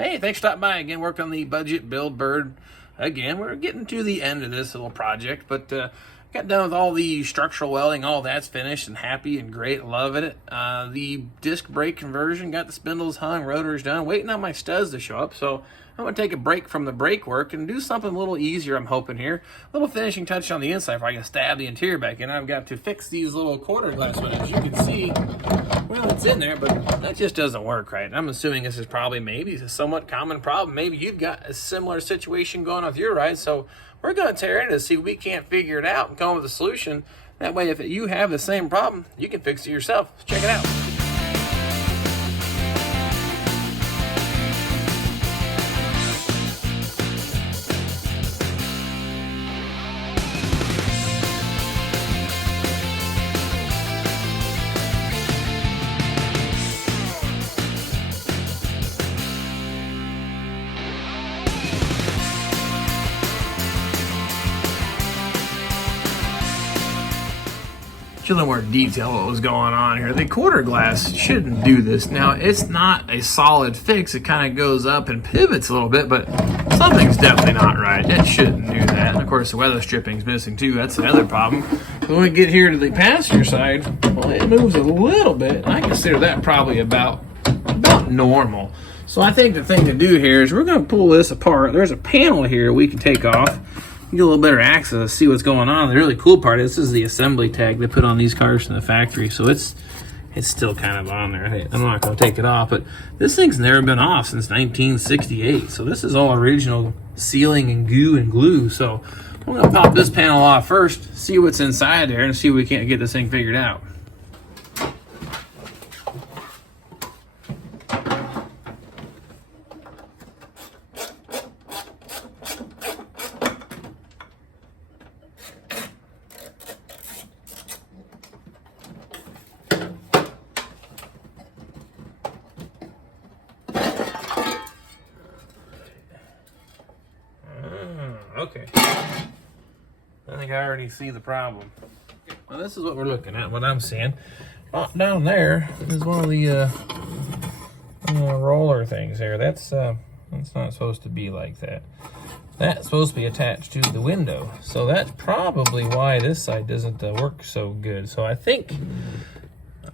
Hey, thanks for stopping by again. Worked on the budget build bird again. We're getting to the end of this little project, but got done with all the structural welding. All that's finished and happy and great. Loving it. The disc brake conversion, got the spindles hung, rotors done. Waiting on my studs to show up, so I'm going to take a break from the brake work and do something a little easier, I'm hoping here. A little finishing touch on the inside before I can stab the interior back in. I've got to fix these little quarter glass windows. You can see, well, it's in there, but that just doesn't work right. And I'm assuming this is probably maybe a somewhat common problem. Maybe you've got a similar situation going on with your ride. So we're going to tear into this, see if we can't figure it out and come up with a solution. That way, if you have the same problem, you can fix it yourself. Let's check it out. A little more detail what was going on here. The quarter glass shouldn't do this. Now, it's not a solid fix. It kind of goes up and pivots a little bit, but something's definitely not right. It shouldn't do that. And of course, the weather stripping's missing too. That's another problem. When we get here to the passenger side, well, it moves a little bit. I consider that probably about normal. So I think the thing to do here is we're going to pull this apart. There's a panel here we can take off. You get a little better access to see what's going on. The really cool part is this is the assembly tag they put on these cars in the factory, so it's still kind of on there. Hey, I'm not going to take it off, but this thing's never been off since 1968, so this is all original sealing and goo and glue. So I'm going to pop this panel off first, see what's inside there, and see if we can't get this thing figured out. Okay, I think I already see the problem. Well, this is what we're looking at, what I'm seeing. Down there is one of the roller things there. That's not supposed to be like that. That's supposed to be attached to the window. So that's probably why this side doesn't work so good. So I think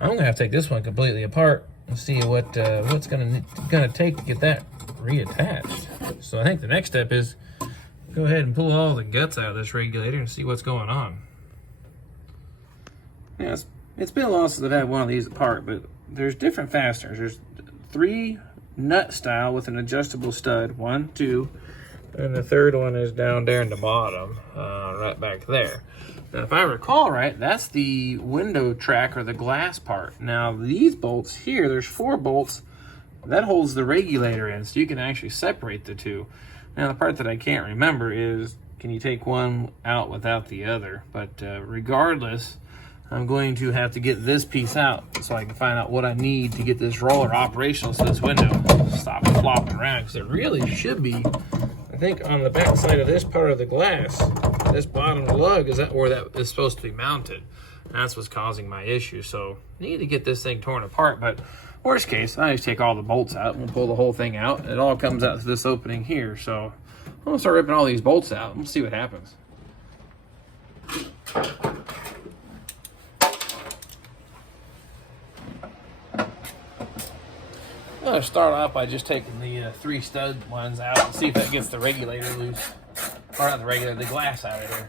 I'm gonna have to take this one completely apart and see what's gonna take to get that reattached. So I think the next step is go ahead and pull all the guts out of this regulator and see what's going on. Yeah, it's been a while since I've had one of these apart, but there's different fasteners. There's 3 nut style with an adjustable stud, 1, 2, and the third one is down there in the bottom, right back there. Now, if I recall right, that's the window track or the glass part. Now, these bolts here, there's 4 bolts that holds the regulator in, so you can actually separate the two. Now, the part that I can't remember is, can you take one out without the other? But regardless, I'm going to have to get this piece out so I can find out what I need to get this roller operational so this window stops flopping around. Because it really should be, I think, on the back side of this part of the glass, this bottom lug, is that where that is supposed to be mounted. And that's what's causing my issue. So I need to get this thing torn apart. But worst case, I just take all the bolts out and we'll pull the whole thing out. It all comes out to this opening here. So I'm gonna start ripping all these bolts out and we'll see what happens. I'm gonna start off by just taking the 3 stud ones out and see if that gets the regulator loose. Or not the regulator, the glass out of here.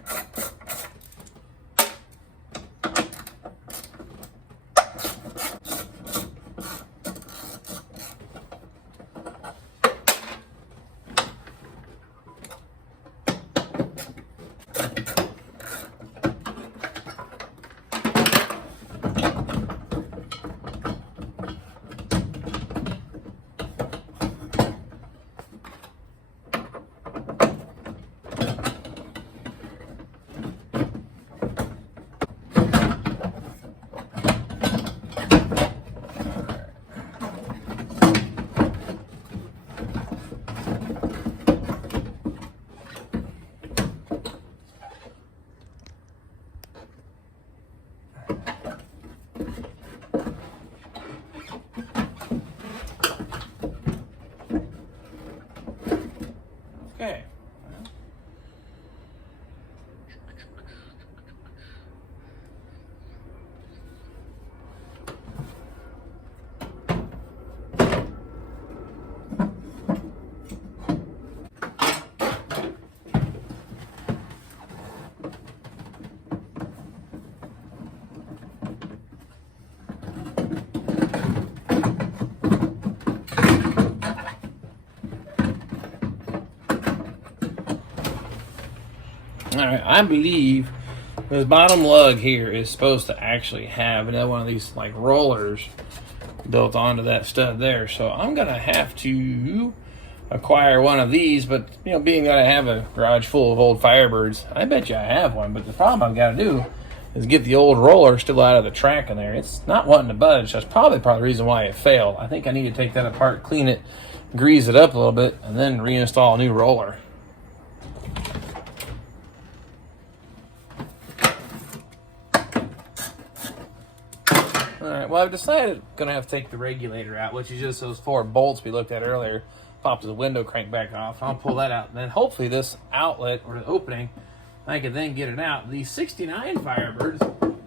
Okay. All right, I believe this bottom lug here is supposed to actually have another one of these like rollers built onto that stud there. So I'm gonna have to acquire one of these, but you know, being that I have a garage full of old Firebirds, I bet you I have one. But the problem I've got to do is get the old roller still out of the track in there. It's not wanting to budge. That's probably part of the reason why it failed. I think I need to take that apart, clean it, grease it up a little bit, and then reinstall a new roller. Alright, well, I've decided I'm going to have to take the regulator out, which is just those 4 bolts we looked at earlier. Pop the window crank back off. I'll pull that out. And then hopefully this outlet, or the opening, I can then get it out. These 69 Firebirds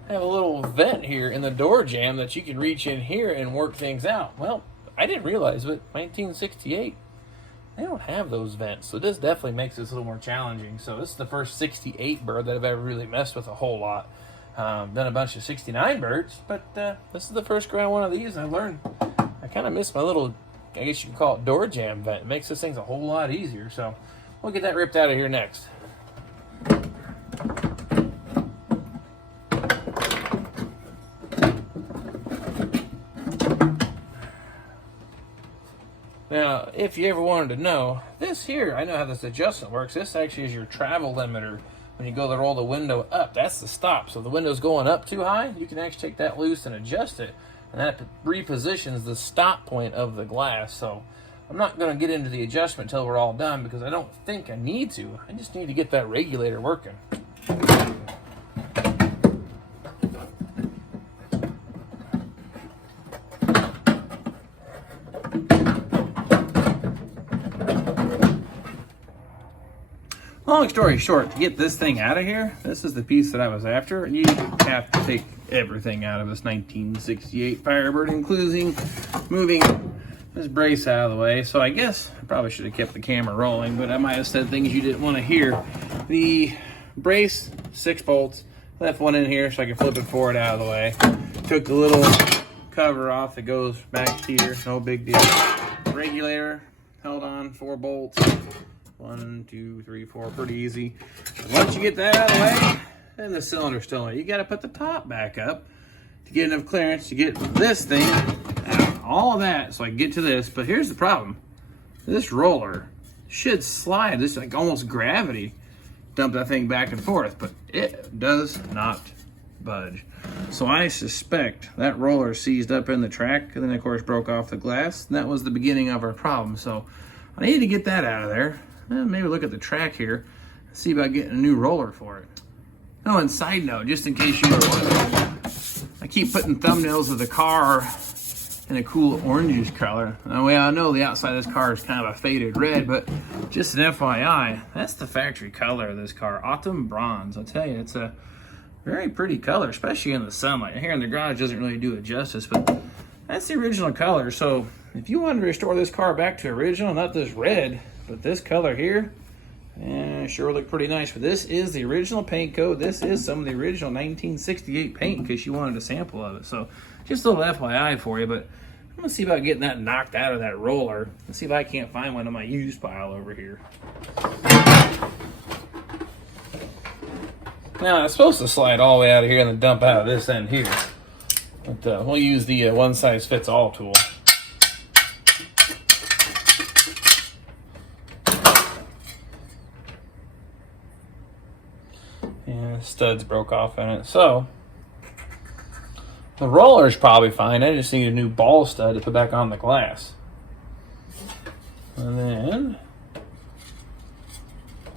have a little vent here in the door jamb that you can reach in here and work things out. Well, I didn't realize, but 1968, they don't have those vents. So this definitely makes this a little more challenging. So this is the first 68 bird that I've ever really messed with a whole lot. Done a bunch of 69 birds, but this is the first ground one of these. I learned I kind of miss my little, I guess you can call it door jamb vent. It makes this thing a whole lot easier. So we'll get that ripped out of here next. Now, if you ever wanted to know, this here, I know how this adjustment works. This actually is your travel limiter. When you go to roll the window up, that's the stop. So if the window's going up too high, you can actually take that loose and adjust it. And that repositions the stop point of the glass. So I'm not going to get into the adjustment until we're all done because I don't think I need to. I just need to get that regulator working. Long story short, to get this thing out of here, this is the piece that I was after. You have to take everything out of this 1968 Firebird, including moving this brace out of the way. So I guess I probably should have kept the camera rolling, but I might have said things you didn't want to hear. The brace, 6 bolts, left one in here so I can flip it forward out of the way. Took the little cover off that goes back here, no big deal. Regulator, held on, 4 bolts. 1, 2, 3, 4, pretty easy. Once you get that out of the way, then the cylinder's still in. You got to put the top back up to get enough clearance to get this thing out. All of that so I can get to this. But here's the problem. This roller should slide. This is like almost gravity. Dump that thing back and forth, but it does not budge. So I suspect that roller seized up in the track and then of course broke off the glass. And that was the beginning of our problem. So I need to get that out of there. Maybe look at the track here and see about getting a new roller for it. Oh, and side note, just in case you were wondering, I keep putting thumbnails of the car in a cool orangish color. Now, I know the outside of this car is kind of a faded red, but just an FYI, that's the factory color of this car, Autumn Bronze. I'll tell you, it's a very pretty color, especially in the sunlight. Here in the garage doesn't really do it justice, but that's the original color. So if you want to restore this car back to original, not this red, but this color here, sure look pretty nice. But this is the original paint code. This is some of the original 1968 paint in case you wanted a sample of it. So just a little FYI for you, but I'm gonna see about getting that knocked out of that roller and see if I can't find one in my used pile over here. Now it's supposed to slide all the way out of here and then dump out of this end here. But we'll use the one size fits all tool. And studs broke off in it. So the roller's probably fine. I just need a new ball stud to put back on the glass. And then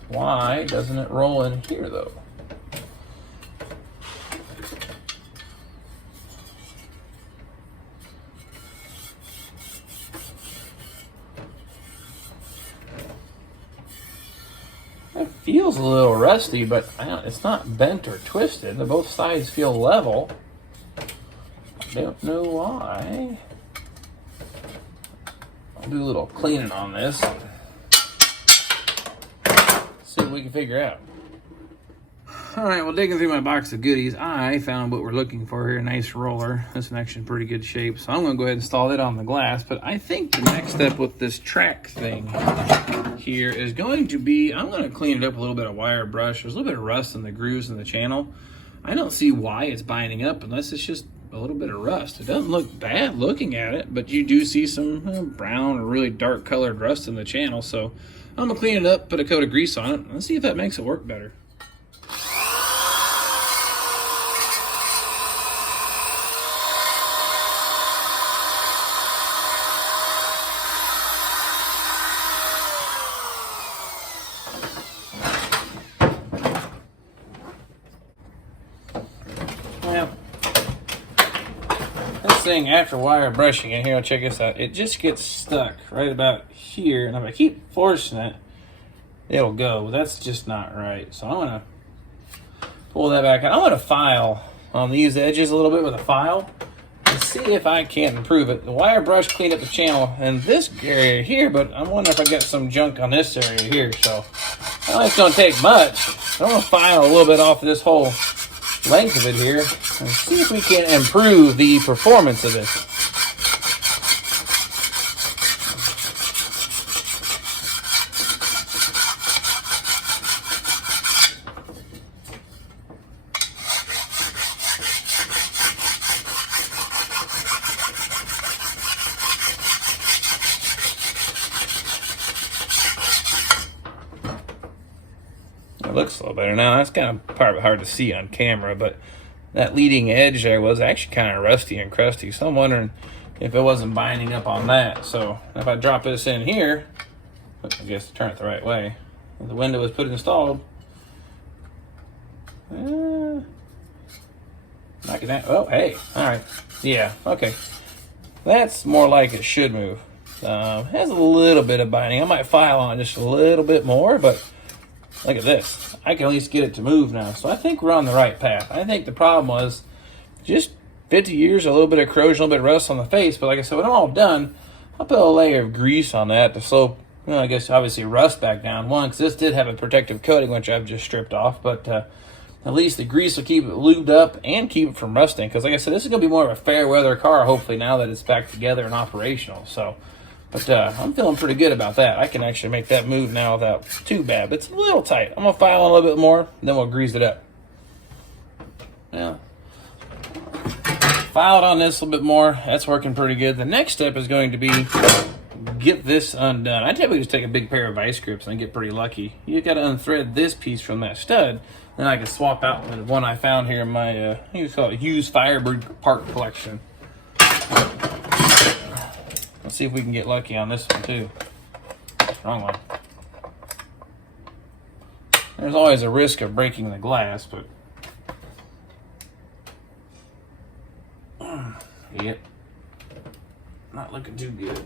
why doesn't it roll in here though? It feels a little rusty, but it's not bent or twisted. Both sides feel level. I don't know why. I'll do a little cleaning on this. See what we can figure out. All right, well, digging through my box of goodies, I found what we're looking for here. A nice roller. This one's actually in pretty good shape. So I'm going to go ahead and install it on the glass. But I think the next step with this track thing here is going to be, I'm going to clean it up with a little bit of wire brush. There's a little bit of rust in the grooves in the channel. I don't see why it's binding up unless it's just a little bit of rust. It doesn't look bad looking at it, but you do see some brown or really dark colored rust in the channel. So I'm going to clean it up, put a coat of grease on it. Let's see if that makes it work better. Thing after wire brushing in here, check this out, it just gets stuck right about here, and if I keep forcing it, it'll go. That's just not right. So I'm gonna pull that back out. I'm gonna file on these edges a little bit with a file and see if I can't improve it. The wire brush cleaned up the channel in this area here, but I'm wondering if I got some junk on this area here. So I don't think it's gonna take much. I'm gonna file a little bit off of this whole length of it here and see if we can improve the performance of this. It looks a little better now. That's kind of part hard to see on camera, but that leading edge there was actually kind of rusty and crusty. So I'm wondering if it wasn't binding up on that. So if I drop this in here, I guess turn it the right way. The window was put installed. Knock it down. Oh, hey. All right. Yeah. Okay. That's more like it should move. Has a little bit of binding. I might file on it just a little bit more, but look at this. I can at least get it to move now. So I think we're on the right path. I think the problem was just 50 years, a little bit of corrosion, a little bit of rust on the face. But like I said, when I'm all done, I'll put a layer of grease on that to slow, I guess obviously rust back down. One, because this did have a protective coating, which I've just stripped off. But at least the grease will keep it lubed up and keep it from rusting. Because like I said, this is going to be more of a fair weather car, hopefully, now that it's back together and operational. So, but I'm feeling pretty good about that. I can actually make that move now without too bad. But it's a little tight. I'm going to file on a little bit more, and then we'll grease it up. Yeah. Filed on this a little bit more. That's working pretty good. The next step is going to be get this undone. I typically just take a big pair of vice grips and I get pretty lucky. You got to unthread this piece from that stud. Then I can swap out the one I found here in my, you call it used Firebird part collection. Let's see if we can get lucky on this one too. Wrong one. There's always a risk of breaking the glass, but yep, not looking too good.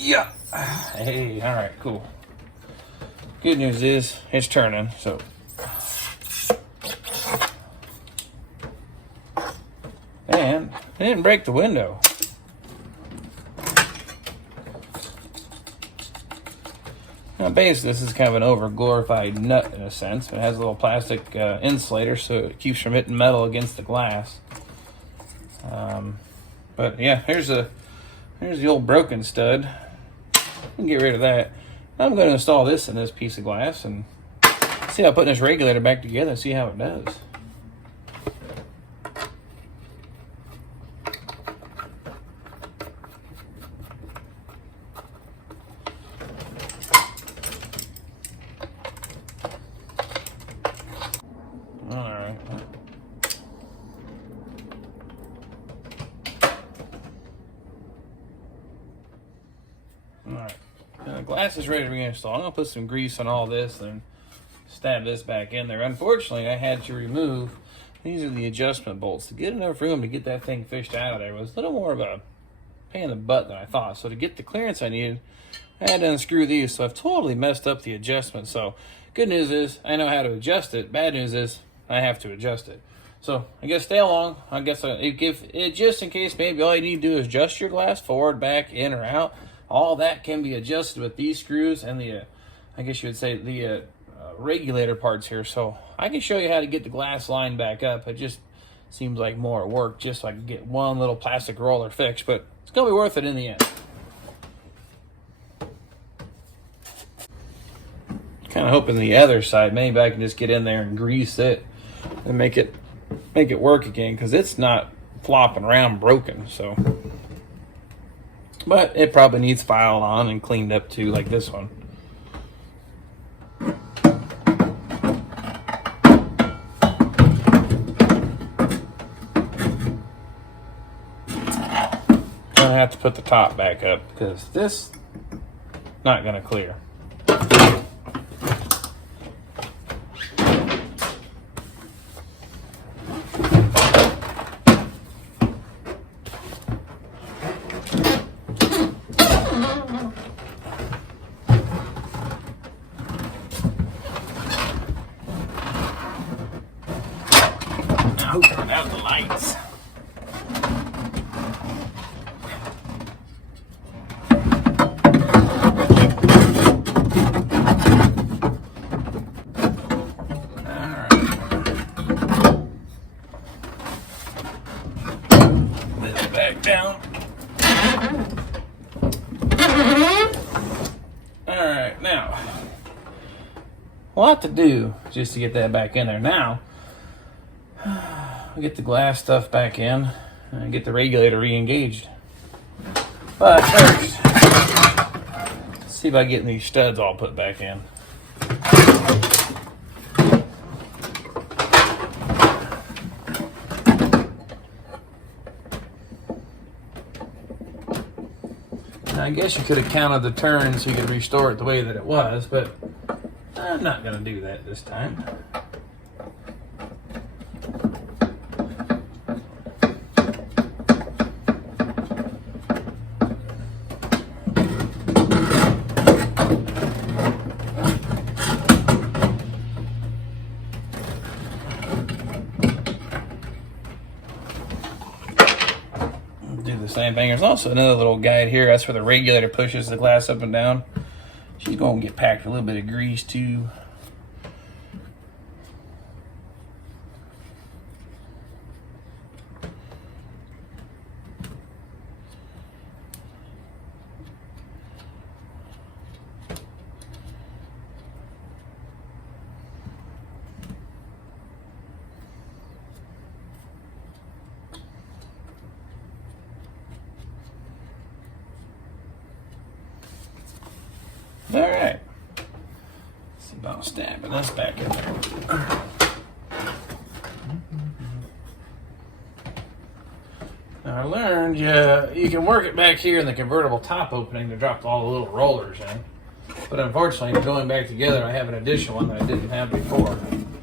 Yeah. Hey, all right, cool. Good news is it's turning, so. And it didn't break the window. Now, basically, this is kind of an over-glorified nut in a sense. It has a little plastic insulator, so it keeps from hitting metal against the glass. But yeah, here's the old broken stud. We can get rid of that. I'm going to install this in this piece of glass and see how putting this regulator back together and see how it does. Alright, glass is ready to reinstall. I'm going to put some grease on all this and stab this back in there. Unfortunately, I had to remove, these are the adjustment bolts. To get enough room to get that thing fished out of there was a little more of a pain in the butt than I thought. So to get the clearance I needed, I had to unscrew these. So I've totally messed up the adjustment. So good news is I know how to adjust it. Bad news is I have to adjust it. So I guess stay along. I guess if it, just in case, maybe all you need to do is adjust your glass forward, back, in, or out. All that can be adjusted with these screws and the, I guess you would say, the regulator parts here. So I can show you how to get the glass line back up. It just seems like more work just so I can get one little plastic roller fixed, but it's going to be worth it in the end. Kind of hoping the other side, maybe I can just get in there and grease it and make it work again, because it's not flopping around broken. So, but it probably needs filed on and cleaned up too, like this one. Gonna have to put the top back up because this not gonna clear. Now turn out the lights. Down. Alright, now a lot to do just to get that back in there. Now we get the glass stuff back in and get the regulator re-engaged. But first, let's see about getting these studs all put back in. I guess you could have counted the turns so you could restore it the way that it was, but I'm not going to do that this time. Do the same thing. There's also another little guide here. That's where the regulator pushes the glass up and down. She's going to get packed with a little bit of grease too. All right. Let's see about stabbing this back in there. Now I learned you can work it back here in the convertible top opening to drop all the little rollers in. But unfortunately, going back together, I have an additional one that I didn't have before.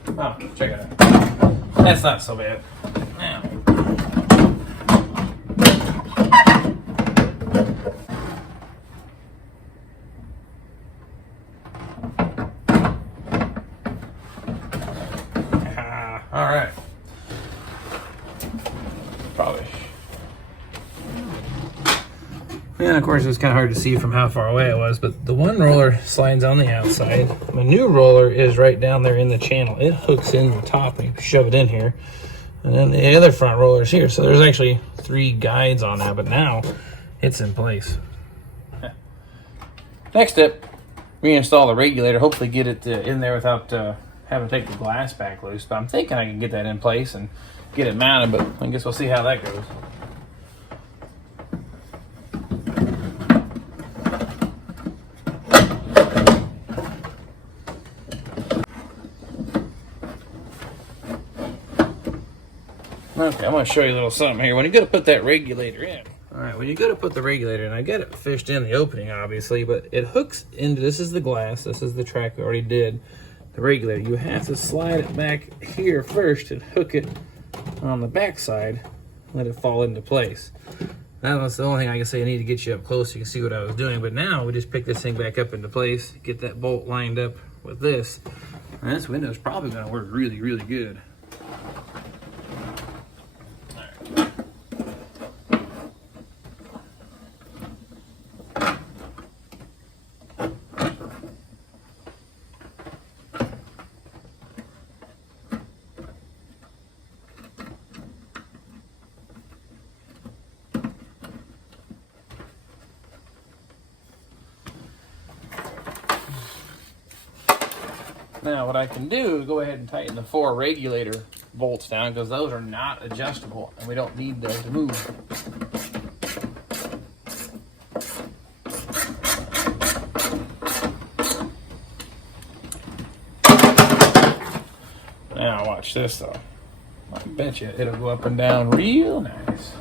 Oh, check it out. That's not so bad. Now. All right. Probably. And of course, it was kind of hard to see from how far away it was, but the one roller slides on the outside. My new roller is right down there in the channel. It hooks in the top and you shove it in here. And then the other front roller is here. So there's actually 3 guides on that, but now it's in place. Next step, reinstall the regulator. Hopefully get it in there without having to take the glass back loose. But I'm thinking I can get that in place and get it mounted, but I guess we'll see how that goes. Okay, I'm going to show you a little something here. When you go to put that regulator in, all right, right, when you go to put the regulator in, I got it fished in the opening, obviously, but it hooks into, this is the glass, this is the track we already did, the regulator. You have to slide it back here first and hook it on the back side, let it fall into place. That was the only thing I can say. I need to get you up close so you can see what I was doing. But now we just pick this thing back up into place, get that bolt lined up with this, and this window is probably going to work really, really good. Now what I can do is go ahead and tighten the 4 regulator bolts down, because those are not adjustable and we don't need those to move. Now watch this though. I bet you it'll go up and down real nice.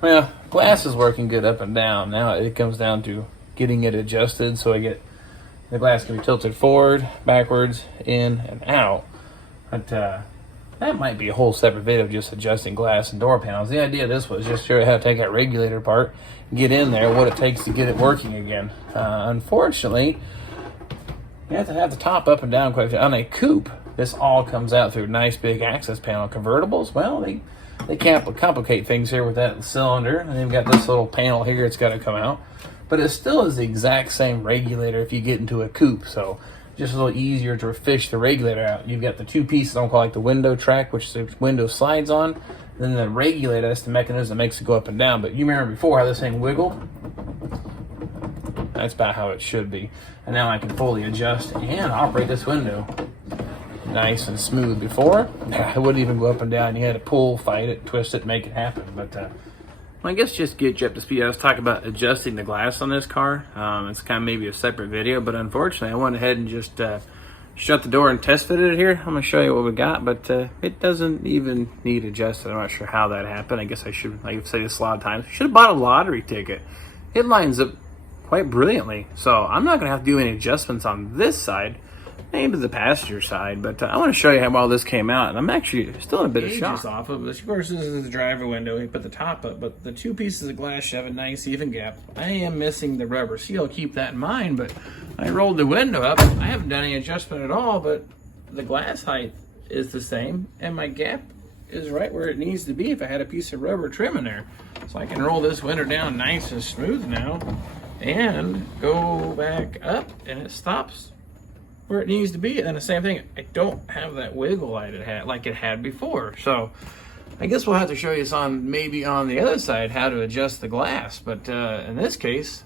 Well, glass is working good up and down. Now it comes down to getting it adjusted so the glass can be tilted forward, backwards, in, and out. But that might be a whole separate video of just adjusting glass and door panels. The idea of this was just show you how to take that regulator apart, get in there, what it takes to get it working again. Unfortunately, you have to have the top up and down quite a bit. On a coupe, this all comes out through nice big access panel. Convertibles, well, they can't complicate things here with that cylinder, and they've got this little panel here it's got to come out. But it still is the exact same regulator if you get into a coupe, so just a little easier to fish the regulator out. You've got the 2 pieces, I don't call it the window track, which the window slides on, and then the regulator, that's the mechanism that makes it go up and down. But you remember before how this thing wiggled? That's about how it should be. And now I can fully adjust and operate this window nice and smooth. Before, it wouldn't even go up and down. You had to pull, fight it, twist it, make it happen. But I guess just get you up to speed. I was talking about adjusting the glass on this car. It's kind of maybe a separate video, but unfortunately I went ahead and just shut the door and test fitted it here. I'm going to show you what we got, but it doesn't even need adjusted. I'm not sure how that happened. I guess I should, like I've said this a lot of times, should have bought a lottery ticket. It lines up quite brilliantly, so I'm not going to have to do any adjustments on this side, maybe the passenger side, but I want to show you how well this came out, and I'm actually still in a bit of shock. Off of this. Of course, this is the driver window. We put the top up, but the 2 pieces of glass should have a nice even gap. I am missing the rubber seal. Keep that in mind, but I rolled the window up. I haven't done any adjustment at all, but the glass height is the same, and my gap is right where it needs to be if I had a piece of rubber trim in there. So I can roll this window down nice and smooth now and go back up, and it stops where it needs to be. And the same thing, I don't have that wiggle like it had before. So I guess we'll have to show you some maybe on the other side how to adjust the glass, but in this case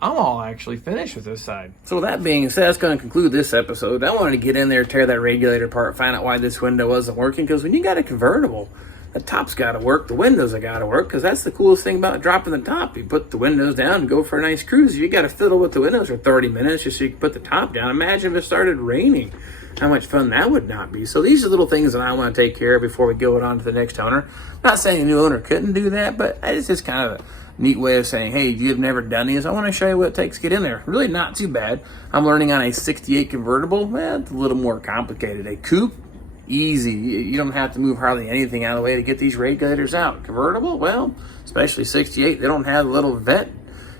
I'm all actually finished with this side. So with that being said, that's going to conclude this episode. I wanted to get in there, tear that regulator apart, find out why this window wasn't working, because when you got a convertible, the top's got to work, the windows have got to work, because that's the coolest thing about dropping the top. You put the windows down and go for a nice cruise. You got to fiddle with the windows for 30 minutes just so you can put the top down. Imagine if it started raining. How much fun that would not be. So these are little things that I want to take care of before we go on to the next owner. Not saying a new owner couldn't do that, but it's just kind of a neat way of saying, hey, you've never done these, I want to show you what it takes to get in there. Really not too bad. I'm learning on a 68 convertible. Well, it's a little more complicated. A coupe, easy. You don't have to move hardly anything out of the way to get these regulators out. Convertible, well, especially 68, they don't have a little vent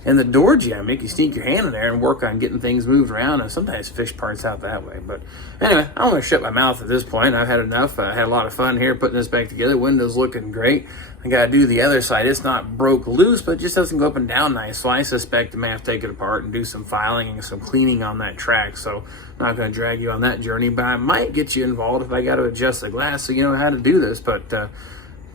in the door jam. Make you sneak your hand in there and work on getting things moved around, and sometimes fish parts out that way. But anyway, I want to shut my mouth at this point. I've had enough. I had a lot of fun here putting this back together. Windows looking great. I got to do the other side. It's not broke loose, but it just doesn't go up and down nice. So I suspect I may have to take it apart and do some filing and some cleaning on that track. So I'm not going to drag you on that journey, but I might get you involved if I got to adjust the glass so you know how to do this. But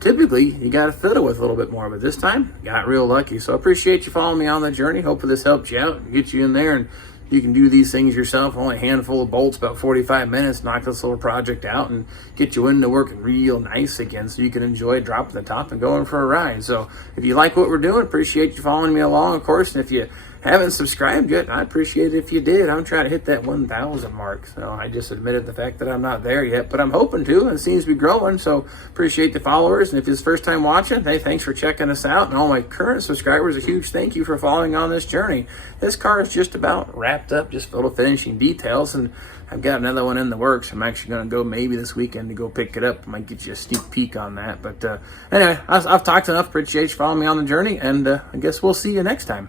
typically, you got to fiddle with a little bit more, but this time, got real lucky. So I appreciate you following me on the journey. Hopefully this helps you out and get you in there and you can do these things yourself. Only a handful of bolts, about 45 minutes, knock this little project out and get your window working real nice again so you can enjoy dropping the top and going for a ride. So if you like what we're doing, appreciate you following me along, of course. And if you haven't subscribed yet, I'd appreciate it if you did. I'm trying to hit that 1,000 mark. So I just admitted the fact that I'm not there yet, but I'm hoping to, and it seems to be growing. So appreciate the followers. And if it's first time watching, hey, thanks for checking us out. And all my current subscribers, a huge thank you for following on this journey. This car is just about wrapped up, just full of finishing details. And I've got another one in the works. I'm actually going to go maybe this weekend to go pick it up. I might get you a sneak peek on that. But anyway, I've talked enough. Appreciate you following me on the journey, and I guess we'll see you next time.